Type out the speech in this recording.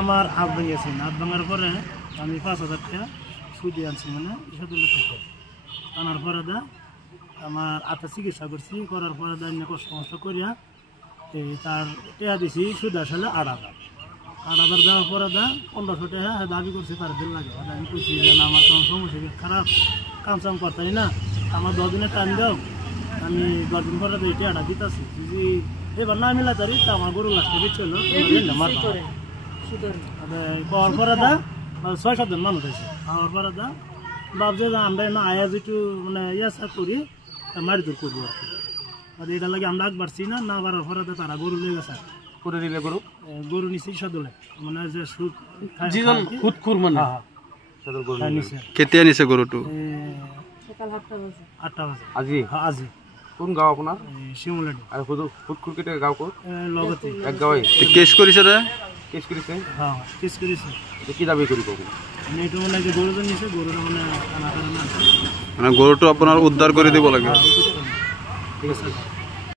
আমার হাত ভেঙেছে, হাত ভাঙার পরে আমি 5,000 টাকা সুদি আনছি, মানে ইসাদুল্লাহ থেকে আনার পরে দা আমার হাতে চিকিৎসা করছি, করার পরে দা এমনি কষ্ট মষ্ট করিয়া তার টাকা দিছি সুদ আসলে 8,000 দেওয়ার পরে দা 1500 টাকা দাবি করছে তার দিন লাগে। আমি করছি যে না আমার কোনো সমস্যা খারাপ কাম চাম করতাম না, আমার 10 দিনের টাইম দাও, আমি 10 দিন পরে এই টাকাটা দিতেছি, যদি এবার না মিলা তারি তা আমার গরু লাস্টে বেঁচে হলো করার পরে দা 6-7 জন মানুষ আছে। আমার পরে দা ভাবছে যে আমরা না আয়া যেটু মানে ইয়াসা করি মারি দূর করবো আর কি, এটা লাগে আমরা আগ বাড়ছি না, না বাড়ার পরে তারা গরু নিয়ে গেছে করে দিলে গরু নিচে সদলে মানে যে সুদ খুদখুর মানে কেতিয়া নিছে গরুটো? সকাল 8টা বাজে। আজি আজি কোন গাঁও আপনার? শিমুলাডি। আর খুদখুর কেটে গাঁও কোন? লগতে এক গাঁওয়ে কেস করেছে রে? কেস করেছে? হ্যাঁ কেস করেছে। কি দাবি করিব? মানে এটা মানে যে গরুটা নিছে, গরুটা মানে টানা টানা মানে গরুটো আপনার উদ্ধার করে দিব লাগে। ঠিক আছে।